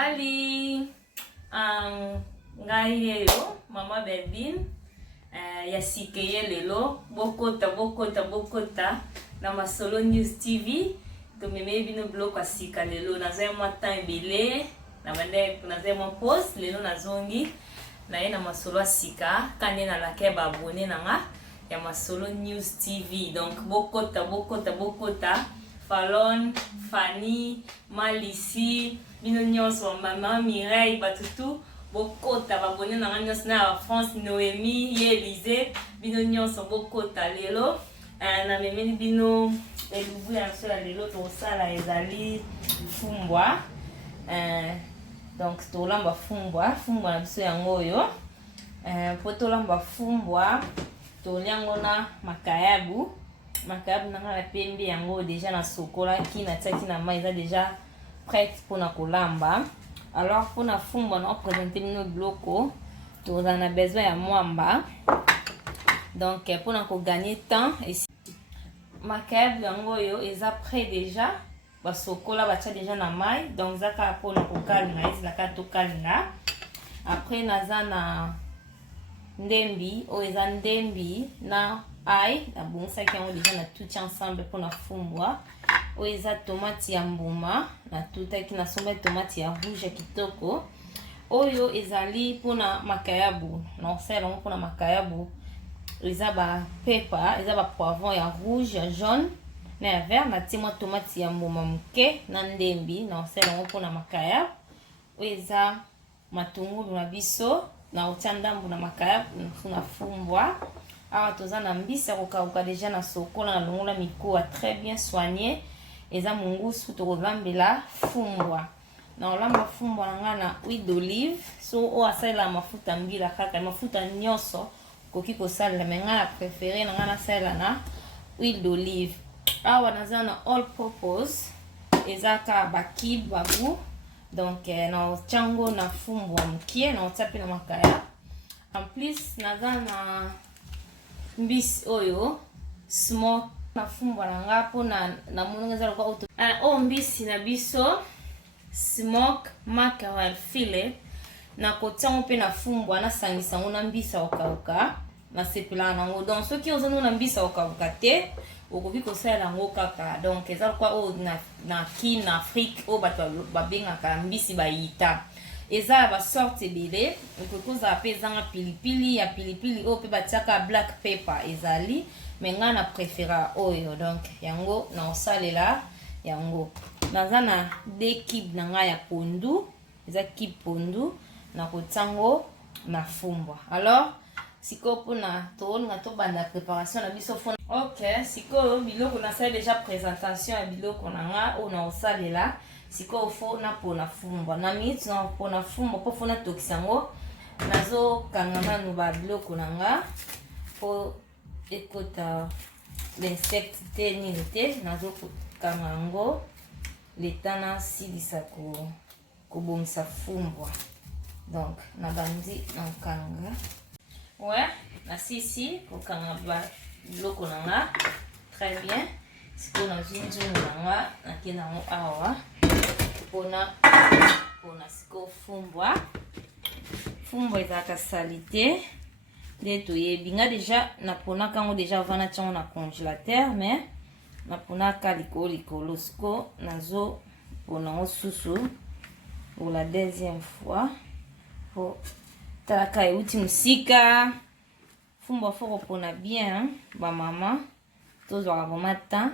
Sali ngai lelo mama Berbine ya sikeye lelo bokota na Masolo News TV to meme bino blog kwa sika lelo nazo mwa temps ebele na bande nazo mwa post lelo nazongi na ye na Masolo sika kane na lake ba abonné nanga ya Masolo News TV. Donc bokota Falon, Fanny, Malisi, bino nyonso mama Mireille batutu bokota babone na nyonso na France Noémie Élysée bino nyonso bokota lelo na memeni bino elubu ya so ya lelo to sala ezali fumbwa donc to lamba fumbwa na biso yango oyo po to lamba fumbwa to liango na makayabu nanga la pembe yango déjà na sokola ki na tsaki na mai eza déjà prête pour na kolamba. Alors pour na fumbwa na présenter bino bloko to na besoin ya mwamba, donc pour na ko gagner temps ici makayabu yango yo eza prêt déjà ba sokola ba tcha déjà na mai, donc zaka pour na ko kalinga ezaka to kalinga. Après naza na ndembi o eza ndembi na ai na bongisa ki yango déjà na tout ensemble pour na fumbwa. O eza tomate ya mbuma na tuta ki na somba tomate ya rouge ya kitoko. Oyo ezali pona makayabu na osala ngo pona makayabu eza ba pepa eza ba poivron ya rouge ya jaune na ya vert na timwa tomate ya mbuma muke na ndembi na osala ngo pona makayabu. O eza matungulu na biso na otandambu na makayabu na fumbwa. Awa toza na mbisi ya kokauka déjà na sokola na longola mikoa très bien soigné. Eza mungusu to kolambela fumbwa na olamba fumbwa nanga na huile d'olive so o asala mafuta mbila kaka mafuta nyonso koki kosala menga na préféré nanga na sala na huile d'olive. Awa naza na all purpose eza ka bakib babu, donc na chango na fumbwa mkie na otape na makaya. En plus naza na mbisi oyo smoke na fumbwa nanga po na monongeza kwa auto o mbisi na biso smoke mackerel filet na kotango pe na fumbwa na sangisa ngona mbisa okauka na sepela nango. Donc soki ozano na mbisa okauka te okoki kosala ngo kaka, donc eza kwa o na ki na Afrique o bato babengaka mbisi bayita eza ba sorte ebele okokoza pe zanga pilipili ya pilipili o pe batiaka black pepper ezali menga na préféra oyo, donc yango na osalela yango. Naza na de kib nanga ya pondu eza kib pondu na kotango na fumbwa. Alors siko pona to nga to banda préparation na biso fona. OK, siko biloko na sala déjà présentation ya biloko nanga o na osalela siko fo na pona fumbwa na minute na pona fumbwa po fona tokisango nazo kangama no ba biloko nanga po ekota l'insecte te ni te nazo kangango letana silisa ko bomsa fumbwa. Donc na bandi na kanga ouais na sisi ko kanga ba biloko nanga très bien. Siko na zinzu nanga na kina ngo awa pona siko fumbwa ezaka salite de toyebi nga déjà na pona kango déjà vana chango na congélateur, mais na pona ka likolo siko nazo pona ngo susu pour la deuxième fois pour talaka euti musika fumbwa foko pona bien ba mama tozwaka vraiment temps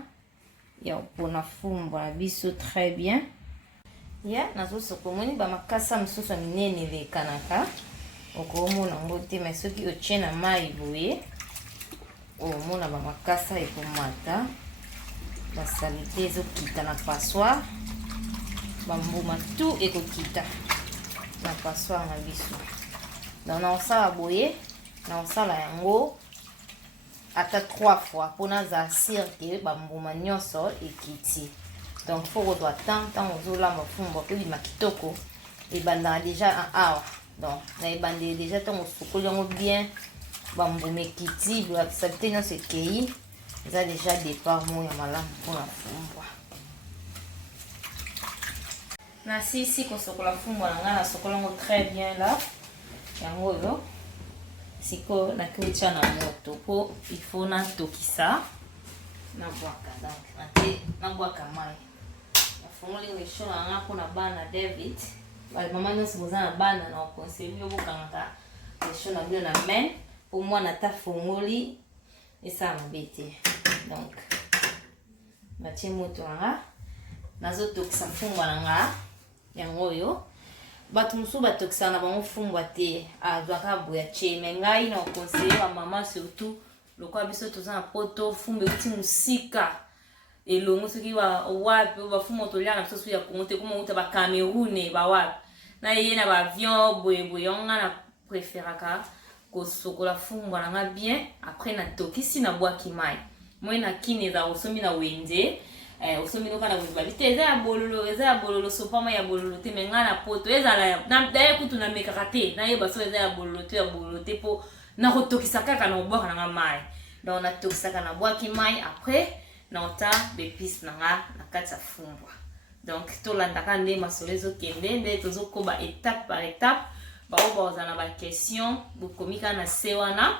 ya pona fumbwa na biso très bien. Ya nazo sokomoni ba makasa msusu minene lekanaka okomona ngo te, mais soki otie na mai boye omona ba makasa ekomata basalite ezokita na passoire bambuma tout ekokita na passoire na biso. Donc na osala boye na osala yango ata 3 fois pona za cirque bambuma nyonso ekiti. Donc faut qu'on tant aux lamba fumbwa ko bima kitoko et banda déjà en awa. Donc na bande déjà tant au sokolongo bien bambuma kiti doit sabte na ce kei ça déjà départ mo ya malamu pour la fumbwa. Na sisi kosokola fumbwa na nga na sokola ngo très bien là. Yango yo. Siko na kiucha na moto po il faut na tokisa. Na bwaka donc na bwaka mai. Na fongoli le show na nga pona bana David. Ba mama nyonso boza na bana na conseiller yo bokanga le show na bio na men pour moi na ta fongoli et ça m'embête. Donc na tie moto nga nazo tokisa fumbwa na nga yango yo. Bato musu batokisa na bango fumbwa te azwaka boya che me ngai na conseiller ba mama surtout lokwa biso toza na poto fumbe uti musika elongo soki wa wapi ba fumo to lia na biso ya Congo te kuma uta ba Cameroun ba wapi na ye na ba avion boye yonga na préféraka ko sokola fumbwa na nga bien après na tokisi na bwaki mai moi na kine za osomi na wende osomi no kana wende babite eza ya bololo sopama ya bololo te menga na poto eza na daye kutu na mekaka te na ye baso eza ya bololo te po na kotokisa kaka na obwaka na nga mai donc na tokisaka na bwaki mai après na ota bepis na nga na kati ya fumbwa donc tolandaka nde masolo ezokende nde tozokoba étape par étape bao baoza na baquestion bokomika na se wana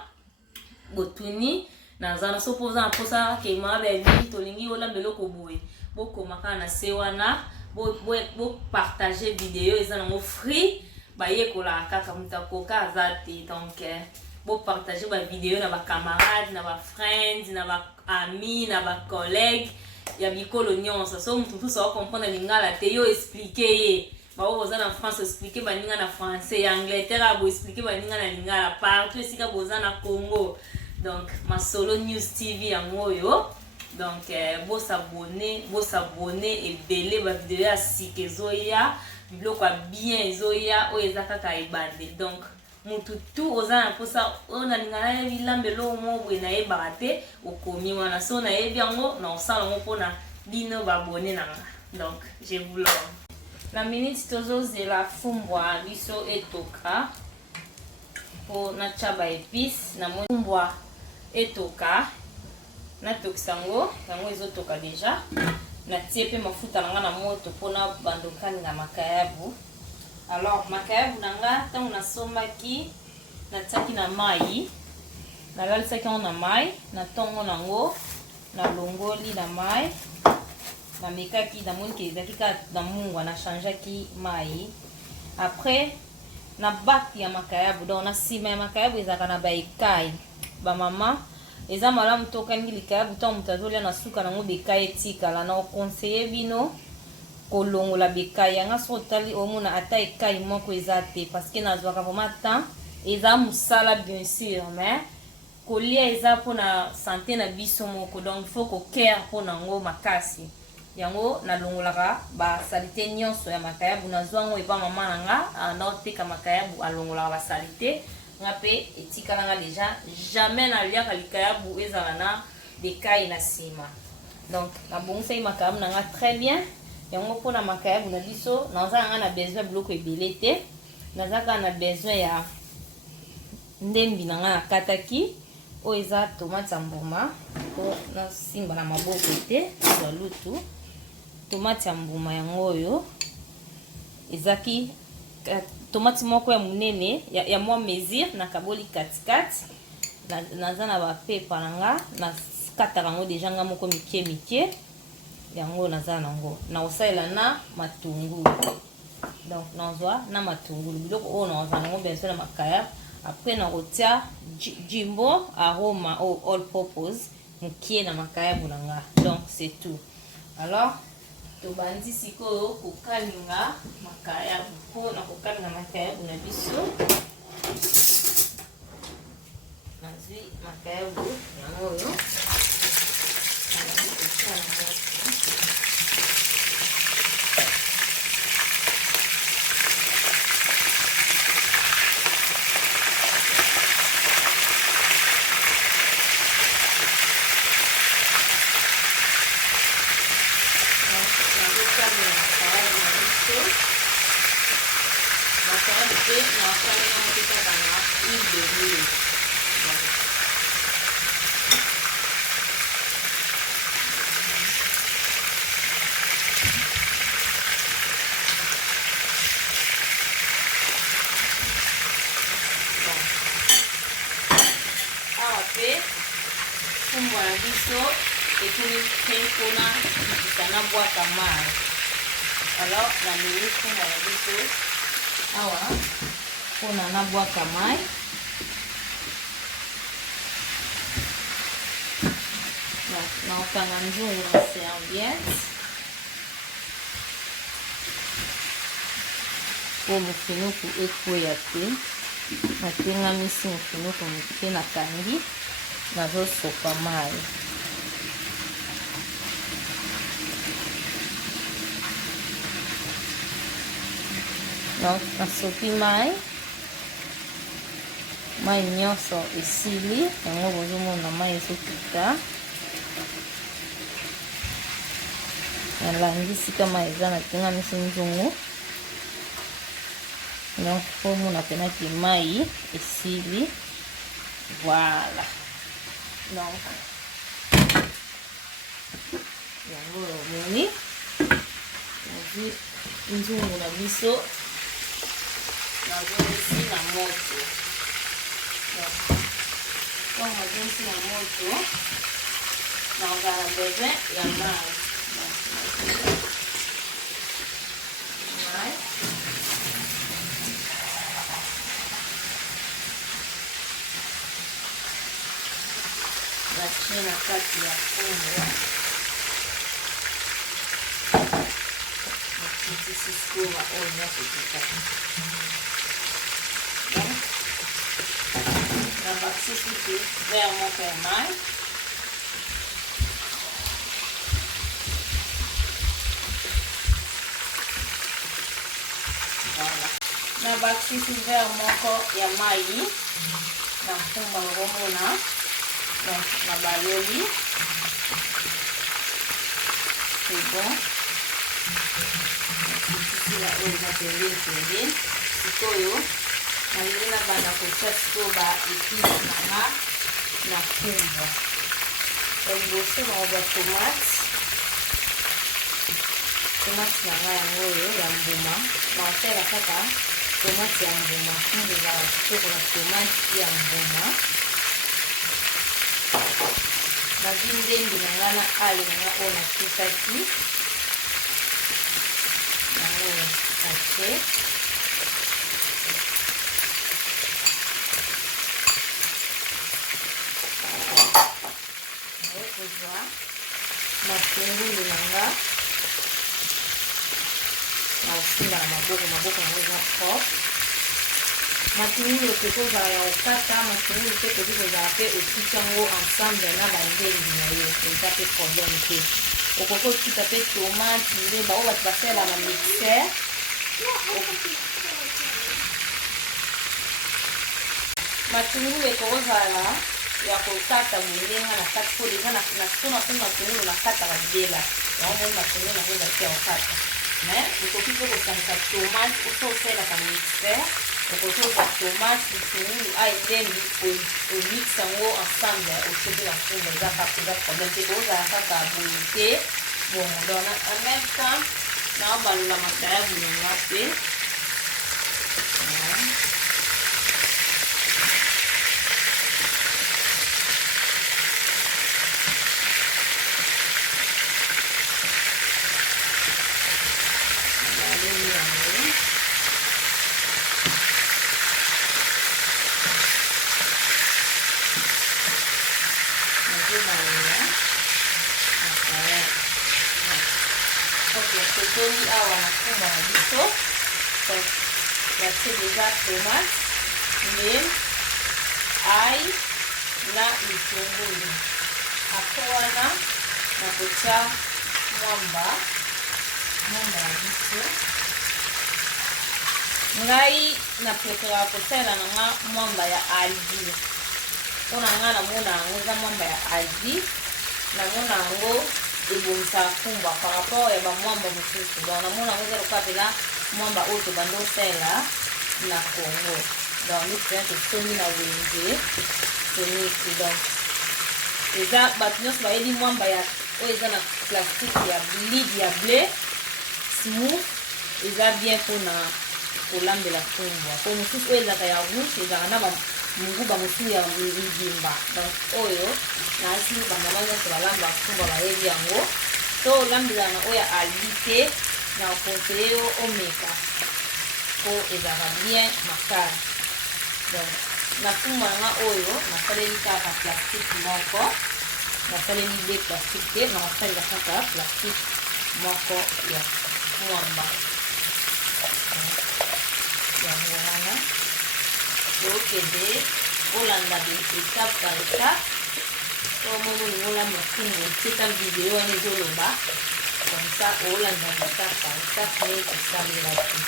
botuni na zana sopoza na posa ke mabe ni tolingi olamba eloko boye bokomaka na se wana bo partager vidéo eza nango free bayekola kaka mutakoka azate donc bo partager ba vidéo na ba camarades na ba friends na ba amis na ba collègues ya bikolo nyonso so mutu tout ça comprendre lingala te yo expliquer ye bao boza na France expliquer baninga na français ya Angleterre abo expliquer baninga na lingala partout esika boza na Congo. Donc ma solo news TV yango yo donc bo s'abonner et belé ba vidéo ya sikezoya biloko bien ezoya o ezaka ebande donc mutu tu oza na posa ona lingana ya bilambelo mo bwe na yeba te okomi wana so na yebi yango na osala ngo pona bino ba abonner na nga donc je vous l'offre la minute tozo la fumbwa biso etoka po na chaba épice na fumbwa etoka na tokisango yango ezotoka déjà na tie pe mafuta nanga na moto pona bandokani na makayabu. Alors makayabu nanga tango na sombaki na tsaki na mai na lalisaki na mai na tongo nango na longoli na mai na mekaki na monki ezaki ka na mungwa na changeaki mai après na baki ya makayabu donc na sima ya makayabu ezaka na baikai ba mama eza malamu tokangi likayabu to mutazolia na suka nango bekai etikala na conseiller bino kolongola bekai yanga so tali omuna ata ekai moko eza te parce que nazwaka vraiment temps eza musala bien sûr mais kolia eza pona santé na biso moko donc il faut ko care pona ngo makasi yango na longolaka ba salite nyonso ya makayabu nazwango epa mama nanga na oteka makayabu alongolaka ba salite ngape etikala nga déjà jamais na liaka likayabu ezala na bekai na sima donc na bongisa makayabu nanga très bien yango pona makayabu na biso naza nga na besoin biloko ebele te nazaka na besoin ya ndembi nanga na kataki o eza tomate ya mbuma po na simba na maboko te za lutu tomate ya mbuma yango oyo ezaki tomate moko ya munene ya mwa mesure na kaboli katikati naza na ba pepa nanga na kataka ngo déjà nga moko mike yango naza nango na osalela na matungulu donc nazwa na matungulu biloko oyo naza nango bien sûr na makaya après na kotia jimbo aroma ou all purpose mukie na makayabu nanga donc c'est tout. Alors tobandi sikoyo kokalinga makayabu po na kokalinga makayabu na biso nazwi makayabu yango oyo biso ekoni prêt mpona kokita na bwaka mai. Alors nameli funga na biso awa mpona na bwaka mai. Naokanga nzungu na serviette po mofinuku ekweya te. Natengamisi mofinuku moke nakangi nazosopa mai. Donc nasopi mai nyonso esili yango bozomona mai ezokita. Nalandisi kama eza natengamisi nzungu. Donc pomona penaki mai esili. Voilà. Donc yango omoni nazwi nzungu na biso nazomisi na moto. Donc nazomisi na moto naozala besoin ya mai. Natie na kati ya fungo nakitisi sikoba oyo nyonso ekitaki. Nabakisi pe verre moko ya mai. Voilà. Nabakisi verre moko ya mai na fumba ngomona. Donc nabaloli c'est bon. Nakitisi la oyo eza pembeni. Sikoyo nalingi nabanda kotia sikoyo ba épice nanga na fumba. Liboso naoba tomate nanga yango oyo ya mbuma. Naotela kaka tomate ya mbuma. Fumba ezala kitoko na tomate ya mbuma. Nazwi ndendu na nga na ale na nga oyo natikaki yango ache. Naye kozwa matungulu na nga naosimba na maboko nango eza propre. Matungulu pe kozala ya okata, matungulu pe kozi kozala pe otiki yango ensemble na bandengi na yo, eza pe problème te. Okoko otita pe tomate ndemba oyo bato basala na mixer. Matungulu ekozala ya kokata mondenga na kati po eza na sona pe matungulu na kata babela yango moni matungulu nango ezalaki ya kokata. Mais okoki pe kosangisa tomate oso osalaka mixer. Okotoza tomate, bitungulu, aïtembi, omix yango ensemble, osopi la fumba, eza kaka eza problème te, ozala kaka boye te. Bon, donc en même temps, naobalola makaya bulonga pe. Totoli awa na fumba na biso. Batie déjà tomate, miel, ail na bitungulu. Après wana nakotia mwamba na biso. Ngai na préfère kosalela na nga mwamba ya aldi. Mpona nga namona yango eza mwamba ya aldi. Namona yango ebongisa fumba par rapport ya bamwamba mosusu. Donc namona yango eza lokola pela mwamba oyo tobanda osala na Congo. Donc nous prenons tosombi na wenze toniki. Donc eza bato nyonso bayebi mwamba ya oyo eza na plastique ya lid ya blé smooth eza bien mpona kolambela fumba. Po mosusu oyo ezalaka ya rouge ezalaka na munguba mosusu ya libimba. Donc oyo nasi bamama nyonso balamba fumba bayebi yango. To olambela na oyo alite na conseiller yo omeka po ezala bien makara. Donc na fumba nga oyo nasaleli kaka plastique moko, nasaleli de plastique te, na nasalela kaka plastique moko ya mwamba. Yango wana okende olanda étape par étape. Omono olamba fumba otika video wana ezoloba comme ça olanda étape par étape mais kosalela te.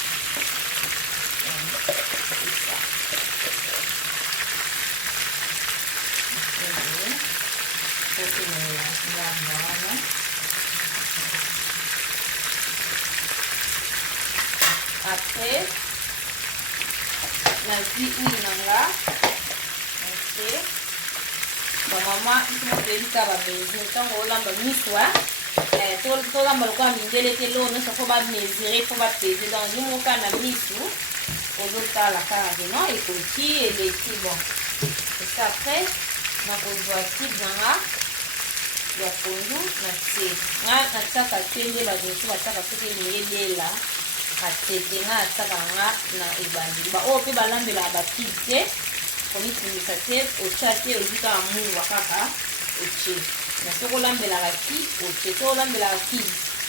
Après, la vie où il en a, maman, il faut que tu aies mesuré. Quand on a miswa, tout la mal quoi, mais les télos ne sont pas mesurés, faut pas peser. Dans le moment qu'on a misou, on doit la carte non et puis et les petits bon. Et ça après, on doit tirer dans la ya pondu na te. Nga nataka tende ba jesu bataka peke nyele la. Atete nga ataka nga na ebandi. Ba o pe balambela ba kite. Komi tumisa te ochate ozika amu wakaka oche. Na soko lambela la ki oche to lambela la ki.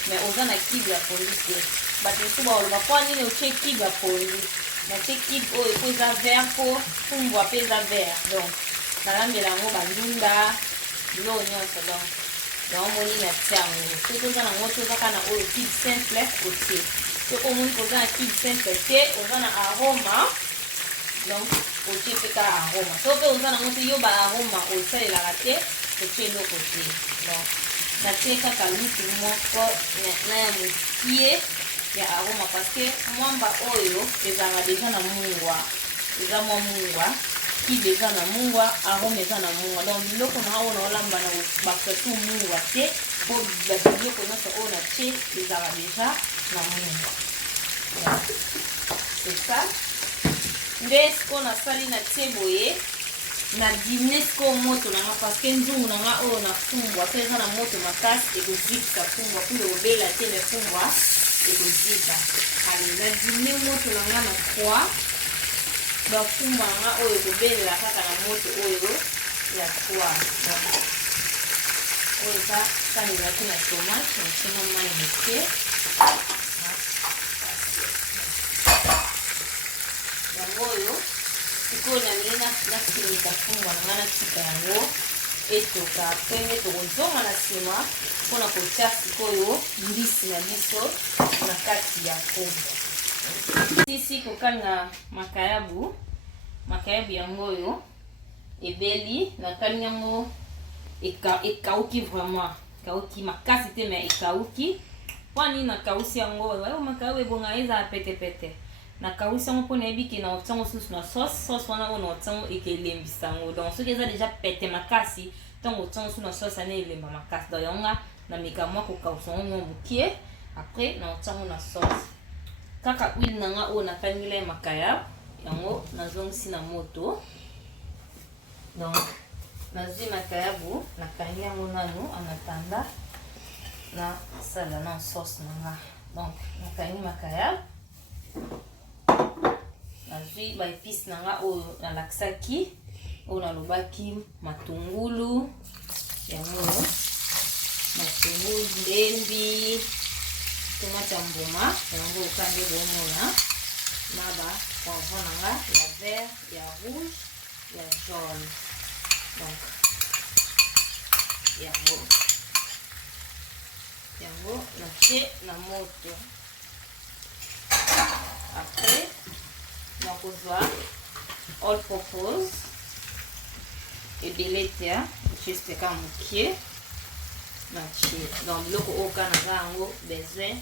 Mais ozana ki ya pondu te. Ba jesu ba oloba kwa nini oche ki ya pondu. Na te ki o eza vert po fumbu apeza vert. Donc na lambela ngo bandunda lo nyonso donc naomoni na tiango soki oza na moto ozaka na oyo kid simple otie soki omoni koza na kid simple te oza na aroma donc otie mpe kaka aroma so mpe oza na moto yo ba aroma osalelaka te otie eloko te donc natie kaka lutu moko na ya mokie ya aroma parce que mwamba oyo ezalaka deja na mungwa eza mwa mungwa déjà na mungwa arome eza na mungwa donc biloko na oyo naolamba na basurtout mungwa te po biloko nyonso oyo na tie ezala déjà na mungwa. C'est ça nde sikoyo nasali na tie boye na dimine sikoyo moto nanga parce que nzungu nanga oyo na fumbwa te eza na moto makasi ekozikisa fumbwa kule obela te me fumbwa ekozika. Ale na dimine moto nanga na 3 bafumba nga oyo kobelela kaka na moto oyo ya 3 oyo salelaki na tomate nasenga mai moke yango oyo sikoyo nalingi nasimika fumbwa na nga natika yango etoka pembe tokozonga na nsima mpona kotia sikoyo mbisi na biso na kati ya fumbwa. Sisi kokanga makayabu yango oyo ebeli nakali yango ekauki vraiment ekauki makasi te mais ekauki kwani nakausi yango oyo makayabu ebonga eza pete nakausi yango mpona yebi ke na otiango susu na sauce wana oyo na otiango ekelembisa yango donc soki eza deja pete makasi ntango otiango susu na sauce ane elemba makasi donc yango nameka mwa kokausa yango mokie après na otiango na sauce kaka huile nanga oyo nakangila ya makaya yango nazongisi na moto donc nazwi makayabu nakangi yango nanu anatanda na sala na sauce nanga donc nakangi makaya nazwi ba épices nanga oyo nalakisaki oyo nalobaki matungulu yango matungulu ndembi tomate ya mbuma yango okangi bomona na ba poivron nanga ya vert ya rouge ya jaune donc yango natie na moto. Après nakozwa all purpose ebele te chispeka mokie natie donc biloko oyo ka naza yango besoin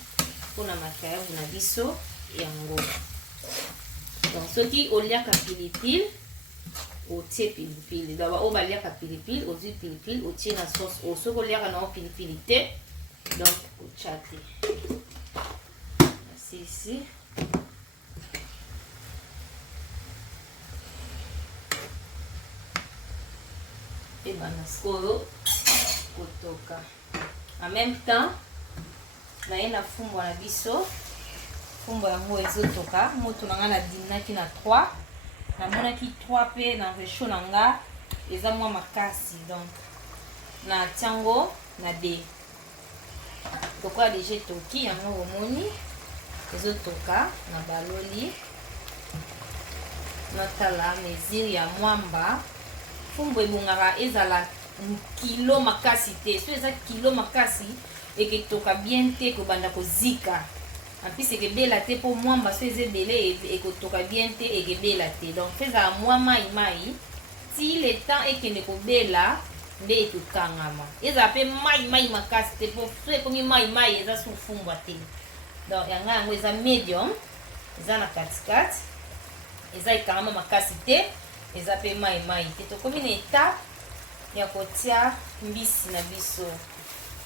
mpona makayabu na biso yango. Donc soki oliaka pilipili otie pilipili donc oyo baliaka pilipili ozwi pilipili otie na sauce oyo soki oliaka nango pilipili te donc otia te. Ici et banaskoro kotoka. En même temps, na fumbo na biso fumbo yango ezotoka moto nanga na dinaki na 3 na monaki 3 pe na resho nanga eza mwa makasi donc na tiango na D pourquoi déjà toki yango omoni ezotoka na baloli natala mesure ya mwamba fumbo ebongaka ezala kilo makasi te so eza kilo makasi eketoka bien te kobanda kozika en plus ekebela te po mwamba so ezebele ekotoka bien te ekebela te donc feza mwa mai ti le temps ekende kobela nde ekokangama eza pe mai makasi te po so ekomi mai eza so fumbwa te donc yango eza medium eza na katikati eza ekangama makasi te eza pe mai te tokomi na étape ya kotia mbisi na biso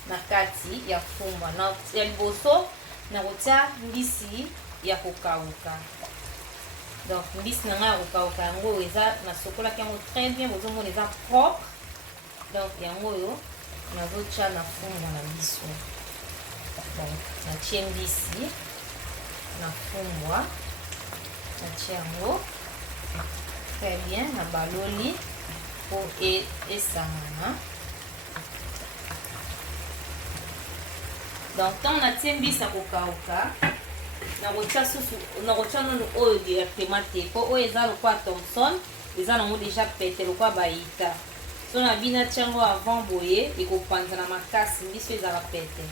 na kati ya fumbwa na ya liboso na kotia mbisi ya kokauka donc mbisi na nga ya kokauka yango eza na sokolaki yango très bien bozomona eza propre donc yango oyo nazotia na fumbwa na biso donc natie mbisi na fumbwa natie yango très bien na baloli po esangana donc tant natie mbisi ya kokauka nakotia nono oyo directement te po oyo eza lokwa Thomson eza nango déjà pete lokwa bayita so na bina tiango avant boye ekopanzana makasi mbisi ezala pete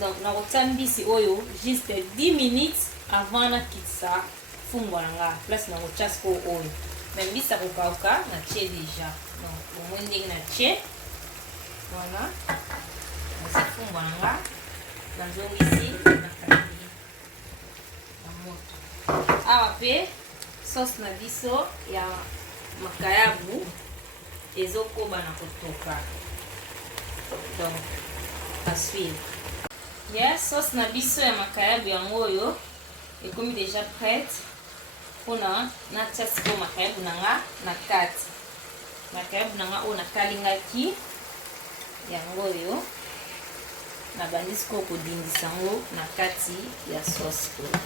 donc nakotia mbisi oyo juste 10 minutes avant nakitisa fumbwa nanga place nakotia siko oyo mais mbisi ya kokauka natie déjà donc omoi ndenge natie voilà natie fumbwa nanga nazongisi nakati na moto awa pe sauce na biso ya makayabu ezokoba na kotoka donc à suivre sauce na biso ya makayabu yango oyo ekomi déjà prête mpona natia sikoyo makayabu nanga na kati makayabu nanga oyo nakalingaki yango oyo na bandi sikoyo kodindisa yango na kati ya sauce oyo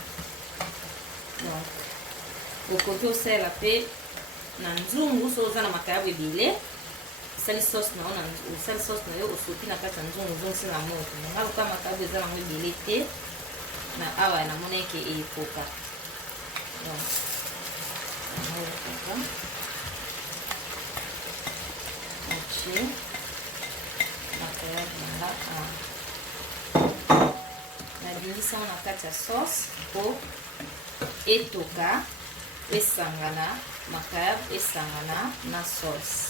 donc okoki osalela pe na nzungu so oza na makayabu ebele osali sauce na yo osoti na kati ya nzungu ozongisi na moto nanga loka makayabu eza nango ebele te na awa namona eke ekoka donc natie makayabu nanga nabimisi yango na kati ya sauce po etoka esangana makayabu esangana na sauce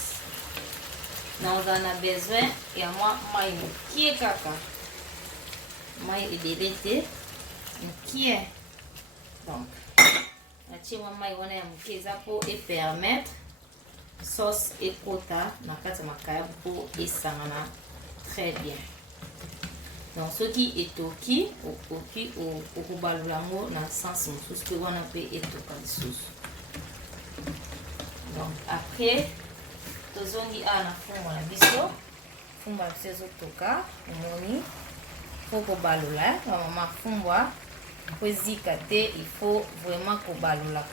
naozala na besoin ya mwa mai mokie kaka mai ebele te mokie donc natie mwa mai wana ya mokie eza po epermettre sauce ekota na kati ya makayabu po esangana très bien donc soki etoki okoki okobalula yango na sens mosusu pe wana mpe etoka lisusu donc après tozongi awa na fumbwa na biso fumbwa na biso ezotoka omoni po kobalula bamama fumbwa po ezika te il faut vraiment kobalula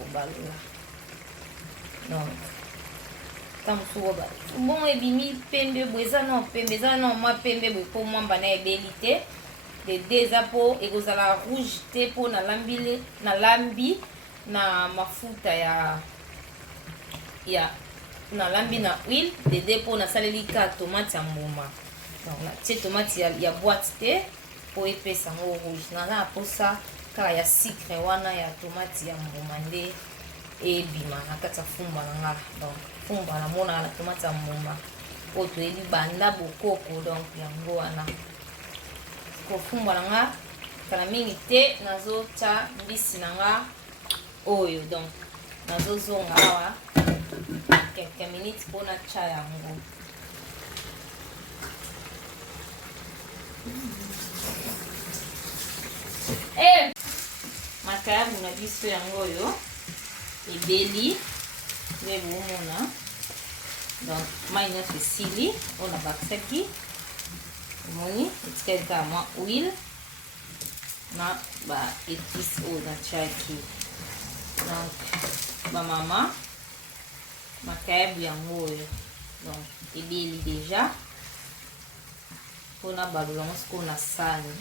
donc tamosuko bongo ebimi pembe boye eza na pembe eza na mwa pembe boye po mwamba na ebeli te dede eza po ekozala rouge te po nalambi na mafuta ya nalambi na huile dede po nasaleli ka tomate ya mbuma donc natie tomate ya boîte te po epesa yango rouge naza na posa kaka ya sucre wana ya tomate ya mbuma nde ebima na kati ya fumbwa nanga donc fumbwa namonaka na tomate ya mbuma oyo toyebi banda bokoko donc yango wana kofumbwa nanga kala mingi te nazotia mbisi nanga oyo donc nazozonga awa quelques minutes mpona tia yango makayabu na biso yango oyo ebeli nde bomona Donc mai nyonso esili oyo nabakisaki omoni etikali mwa huile na ba épices oyo natiaki. Donc bamama makayabu yango oyo donc ebeli déjà mpona balola yango sikoyo na sani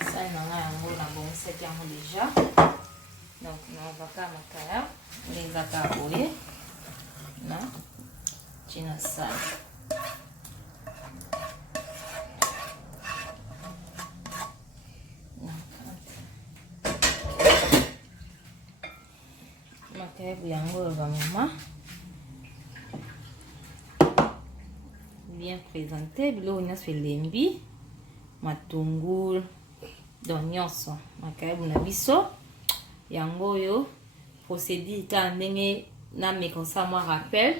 na ngai yango nabongisaki yango déjà. Donc navaka makaya ngenzaka boye na tina sani. Makayabu yango oyo bamama bien présenté, biloko nyonso elembi, matungulu donc nyonso makayabu na biso yango oyo. Procédure kaka ndenge nameka osala mwa rappel.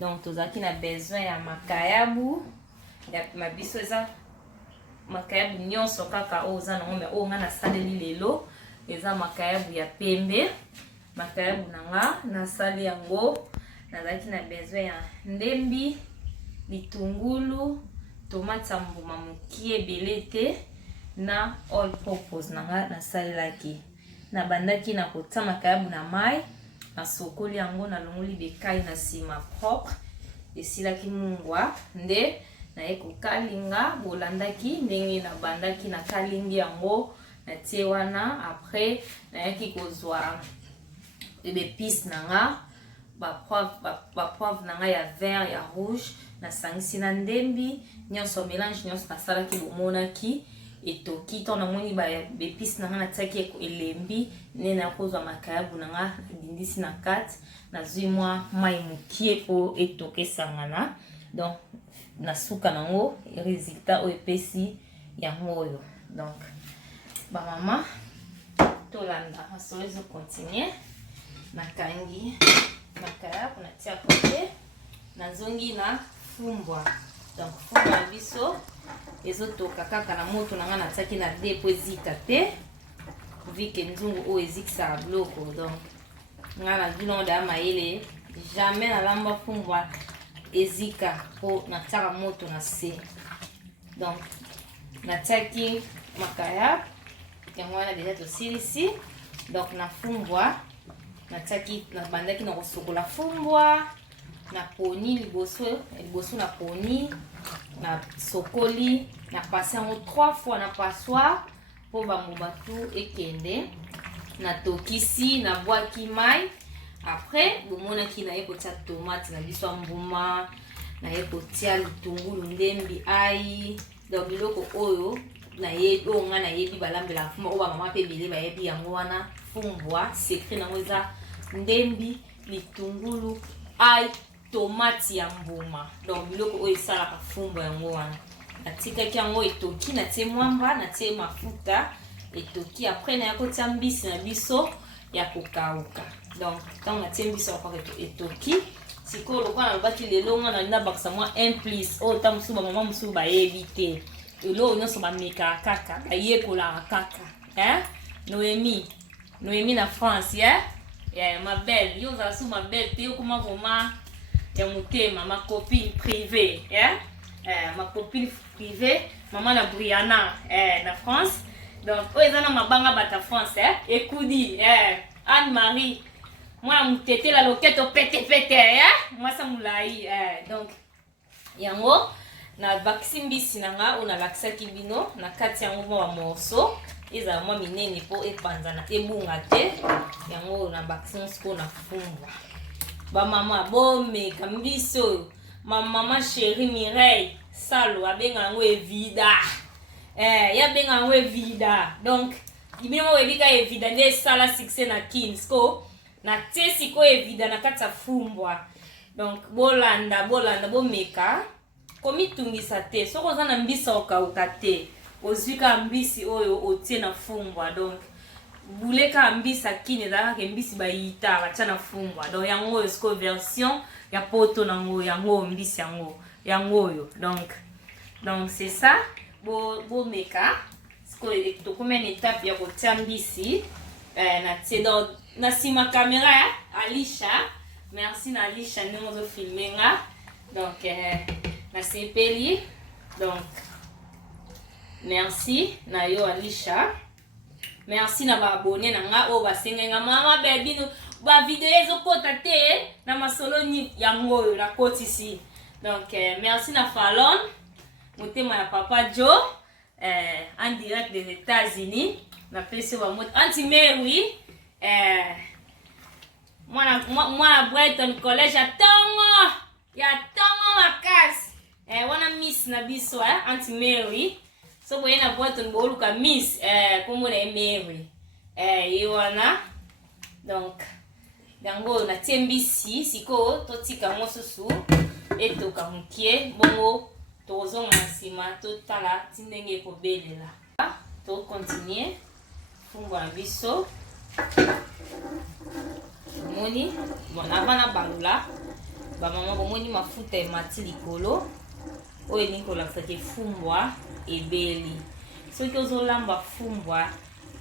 Donc tozalaki na besoin ya makayabu ya biso, eza makayabu nyonso kaka oyo oza nango, mais oyo nga nasaleli lelo eza makayabu ya pembe. Makayabu nanga nasali yango nazalaki na besoin ya ndembi, litungulu, tomate ya mbuma mokie ebele te na all purpose nanga nasalelaki. Nabandaki na kotia makayabu na mai, nasokoli yango nalongoli bekai na sima propre, esilaki mungwa nde naye kokalinga. Bolandaki ndenge nabandaki na kalingi yango natie wana. Après nayaki kozwa épices nanga, ba poivre nanga ya vert ya rouge nasangisi na ndembi nyonso, mélange nyonso nasalaki bomonaki etoki. To namoni ba épices nanga natiaki elembi ne nakozwa makayabu nanga dindisi na kati, nazwi mwa mai mokie po etokesangana. Donc nasuka nango résultat oyo epesi yango oyo. Donc bamama tolanda masolo ezo continuer. Nakangi makayabu natia kote, nazongi na fumbwa. Donc fumbwa biso ezotoka kaka na moto nanga natiaki na depo ezika te vike nzungu oyo ezikisaka biloko. Donc nga nazwi nango daya mayele jamais nalamba fumbwa ezika po natiaka moto na se. Donc natiaki makayabu yango wana deja tosilisi. Donc na fumbwa natiaki nabandaki na kosokola fumbwa na poni liboso na poni na sokoli na passe yango 3 fois na passoire po bamobatu ekende. Na tokisi na bwaki mai. Après bomonaki naye kotia tomate na biso mbuma, naye kotia litungulu, ndembi, ai. Donc biloko oyo nayebi oyo nga nayebi balambela fumbwa oyo bamama mpe ebele bayebi yango wana. Fumbwa secret nango eza ndembi, litungulu, ai, tomate ya mbuma. Donc biloko oyo esalaka fumbwa yango wana. Natikaki yango etoki, natie mwamba, natie mafuta etoki. Après na yakotia mbisi na biso ya kokauka. Donc tango natie mbisi ya kokauka etoki, sikoyo lokola nalobaki lelo nga nalinda bakisa mwa 1 plus oyo ta mosusu bamama mosusu bayebi te. Eloko nyonso bamekaka kaka, bayekolaka kaka. Noémie na France, ma belle, yo za su ma belle, te yo kuma vraiment ya mutema, ma copine privée, ma copine privée, maman na Brianna, na France. Donc oyo na mabanga bata France, Ekoudi, Anne-Marie, moi mutete la loquette au pete, moi ça moulai, donc yango na vaccine mbisi nanga ona laksaki bino na kati yango mwa morceau eza mwa minene po epanzana ebunga te yango na vaccine siko na fumbwa. Ba mama bomeka mbisi oyo ma mama chérie Mireille Salo abenga yango evida, ya benga yango evida. Donc ibino ebika evida nde sala succès na Kins ko na tesi ko evida na kati ya fumbwa. Donc bolanda bomeka komitungisa te. Soko za na mbisa okauka te, ozwika mbisi oyo otie na fumbwa. Donc buleka mbisa kine ezalaka mbisi bayita batia na fumbwa. Donc yango oyo siko version ya poto nango yango mbisi yango oyo. Donc c'est ça. Bomeka siko tokoma une étape ya kotia mbisi na tie dans na sima caméra Alisha merci na Lisha nous zo filmer nga. Donc na sepeli. Donc merci na yo Alisha. Merci na ba abonné na nga o ba sengenga mama baby no ba vidéo ezokota te na masolo ni yango oyo na koti ici. Donc merci na Fallon motema na papa Joe en direct des États-Unis na pese wa mot anti Mary moi Brighton collège ya tongo makasi wana miss na biso anti Mary so boye na Brighton boluka miss kombo na Mary yiwana. Donc yango na tembisi siko totika mosusu etoka mukie bongo tozonga nsima totala tindenge ko belela to continuer fungwa na biso moni bona bana balula ba mama bomoni mafuta emati likolo oyo elingi kolakisaka fumbwa ebeli soki ozolamba fumbwa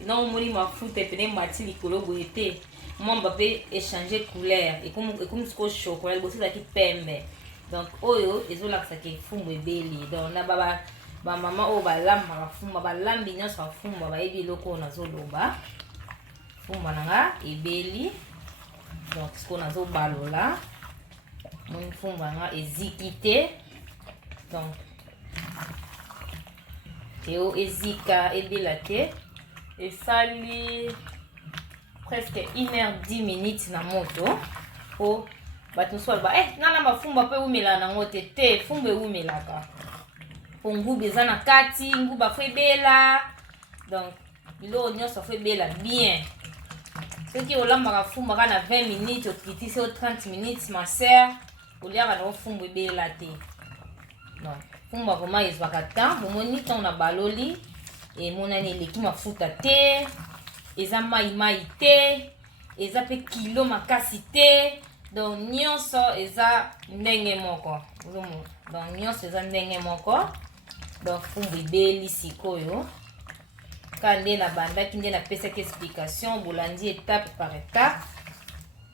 na omoni mafuta epene mati likolo boye te mwamba pe échanger couleur ekomi siko chocolat liboso ezalaki pembe. Donc oyo ezolakisaka fumbwa ebeli. Donc na ba mama oyo balambaka fumbwa balambi nyonso ya fumbwa bayebi eloko oyo nazoloba fumbwa nanga ebeli. Donc siko nazobalola moni fumbwa nanga eziki te. Donc teo ezika ebela te esali presque 1h10 minutes na moto po bato mosusu ba nana mafumba pe umela nango te fumba eumelaka po nguba eza na kati nguba fo ebela. Donc biloko nyonso fo ebela bien. Soki olambaka fumba kaka na 20 minutes okitisi o 30 minutes ma sœur oliaka na fumba ebela te. Donc fumba vraiment ezwaka temps bomoni ntango na baloli emonani eleki mafuta te eza mai te eza pe kilo makasi te. Donc nyonso eza ndenge moko. Donc nyonso eza ndenge moko. Donc fumba ebeli sikoyo ka nde na bandaki nde napesaki explication bolandi étape par étape.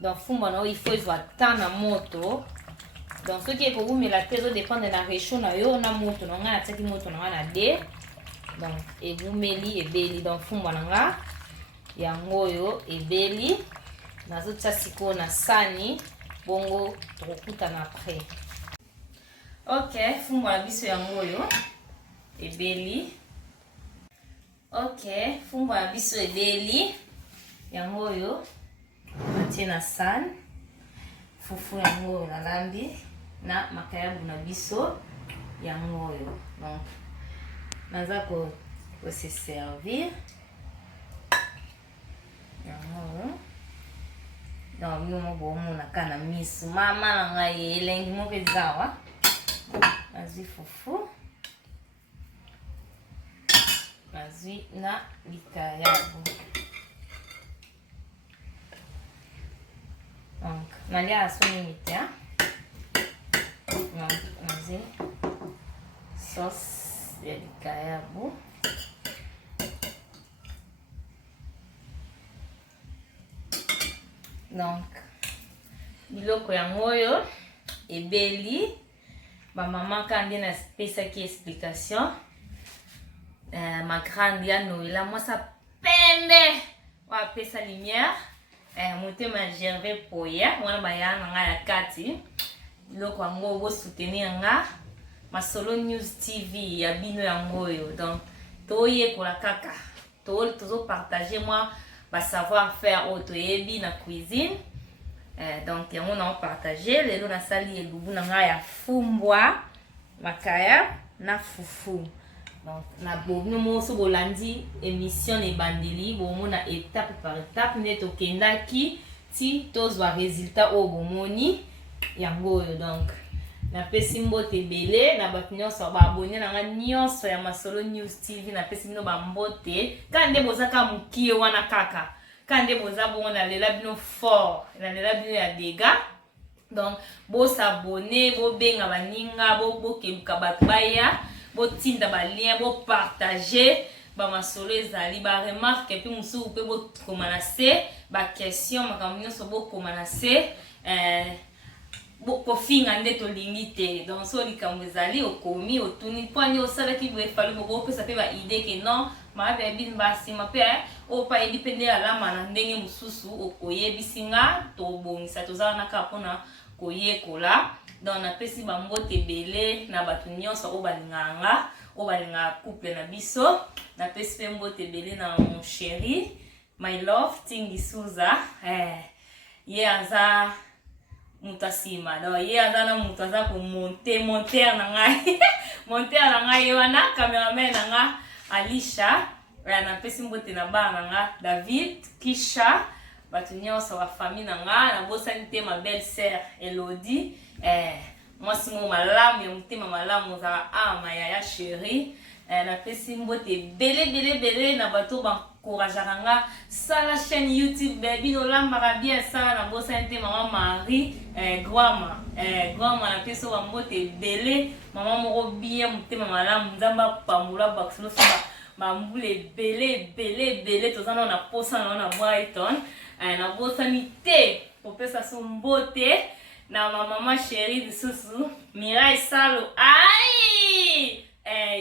Donc fumba na il faut ezwa temps na moto. Donc soki ekobumela te ezodépendre na réchaud na yo na moto na nga natiaki moto na nga na d. Donc ebumeli ebeli. Donc fumba na nga yango oyo ebeli nazotia sikoyo na sani bongo tokokutana après. Ok fumbwa na biso yango oyo ebeli. Ok fumbwa na biso ebeli yango oyo natie na sani fufu yango oyo nalambi na makayabu na biso yango oyo. Donc naza se servir yango. Donc yomo bomona kana misu mama na ngai elengi moko ezawa nazwi fufu nazwi na likayabu. Donc nalia asoni mite nazwi sauce ya likayabu. Donc biloko yango oyo ebeli ba mama kandi na pesaki explication ma grande ya Noëlla mwasa pembe wa pesa lumière motema Gervais Poya wana bayana nga ya kati biloko yango bo soutenir nga Masolo News TV ya bino yango oyo. Donc toyekola kaka tozo partager moi ba savoir-faire otoyebi na cuisine. Donc yango na partager lelo na sali elubu na nga ya fumbwa makaya na fufu. Donc na bobino moso bolandi émission ne bandeli bomona étape par étape neto kendaki ti tozwa résultat o bomoni yango oyo. Donc na pesi mbote belé na bato nyonso ba abonné na nga nyonso ya Masolo News TV na pesi bino ba mbote kande bozaka mukie wana kaka kande boza bona lela bino fort na lela bino ya dega. Donc bo s'abonner bo benga baninga bo kebuka bato baya bo tinda ba lien bo partager ba masolo ezali ba remarque puis musu pe bo komana se ba question makambo nyonso bokoma na se kofinga nde tolingi te. Donc so likambo ezali okomi otuni pwani osalaki boye fali bokopesa pe ba idée ke non mabebi basima pe opa edi pende alama na ndenge mususu okoyebisinga tobongisa tozala na kapona koyekola. Donc napesi bambote ebele na bato nyonso oyo balinganga oyo balingaka couple na biso. Napesi pe mbote ebele na mon chéri my love Tingi Suza ye aza mutasima. Donc ye aza na mutu aza ko monter na ngai monter na ngai wana cameraman na nga Alisha. Napesi mbote na bana nga David Kisha bato nyonso wa famille na nga. Nabosani te ma belle sœur Elodie mwasi mo malamu ya mutema malamu za ama ya chéri. Napesi mbote bele na bato bankourageaka nga sala chaîne YouTube baby nolambaka bien sana. Nabosani te mama Marie Gwama napesi wa mbote bele mama moko bien mutema malamu nzamba pamula baksulo soba mambule bele tozana na posa na Brighton. Nabosani te popesa so mbote na mama chérie lisusu Mirai Salo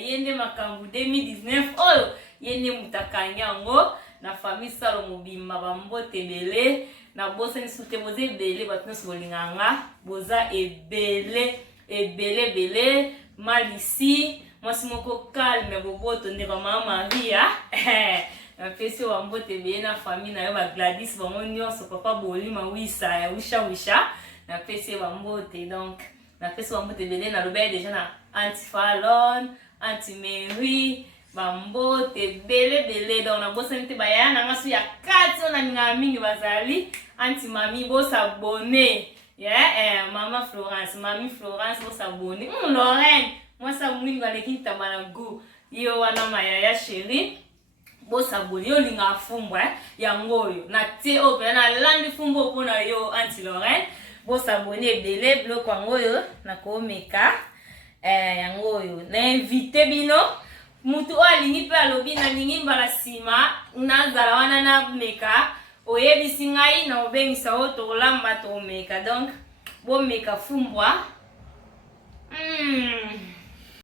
yende makambu 2019 oyo yende mutakanyango na famille Salo mobimba bambote bele. Na bosani sute boze bele batnos bolinganga boza ebele malisi mwasi moko calme boboto ndeko mama Maria. Napesi wa mbote bele na famille na yo ba Gladys bango nyonso papa bolima wisha napesi wa mbote. Donc napesi wa mbote bele na lobe déjà na Anti Fallon Anti Mary bambote bele. Donc na bosani te bayana ngasu ya kati na ninga mingi bazali Anti Mami bosa abonné mama Florence mami Florence bosa abonné Lorraine mwasa mwini baleki tabana go yo wana mayaya chérie bosa abonné yo linga fumbwa yangoyo na te open na landi fumbo pona yo Anti Lorraine bosa abonné bele bloc wangoyo na komeka yangoyo na invité bino mutu alingi pe alobi na lingi mbala sima nazala wana na meka oyebisi ngai na obengisa o tolamba to meka. Donc bo meka fumbwa